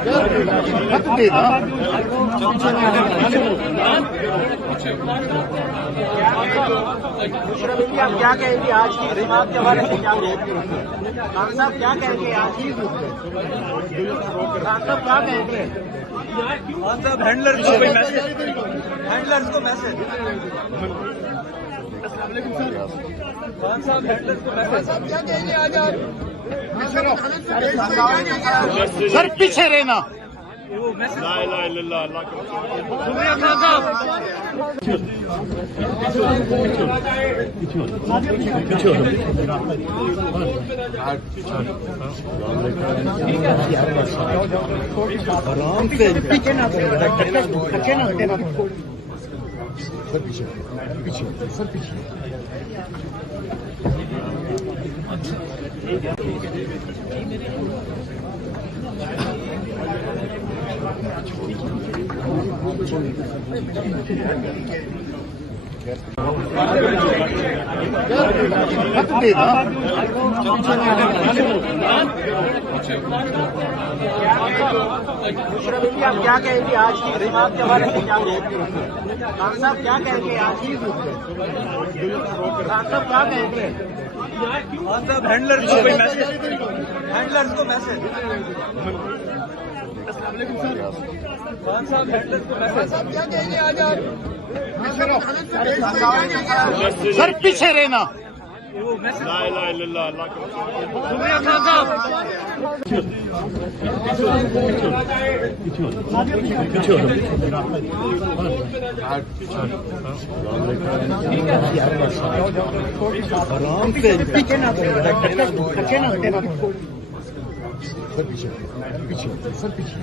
मत देना। आप क्या कहेंगे आज की समाप्त के बारे में? क्या कहेंगे खान साहब, क्या कहेंगे आज की? खान साहब क्या कहेंगे? खान साहब हैंडलर्स को मैसेज, हैंडलर्स को मैसेज। खान साहब हैंडलर्स को मैसेज। क्या कहेंगे आज आप? सर पीछे रहना। ला इलाहा इल्लल्लाह अल्लाह शुक्रिया खान साहब। आराम से पीछे ना अच्छे ना हटे ना। सर पीछे पीछे सर पीछे। मत देना। आप क्या कहेंगे आज की समाप्त के बारे में? क्या कहेंगे खान साहब, क्या कहेंगे आज की? खान साहब क्या कहेंगे? खान साहब हैंडलर्स को मैसेज, हैंडलर्स को मैसेज। खान साहब हैंडलर्स को मैसेज। क्या कहेंगे आज आप? सर पीछे रहना। ला इलाहा इल्लल्लाह अल्लाह शुक्रिया खान साहब। आराम से पीछे ना अच्छे ना हटे ना। सर पीछे पीछे सर पीछे।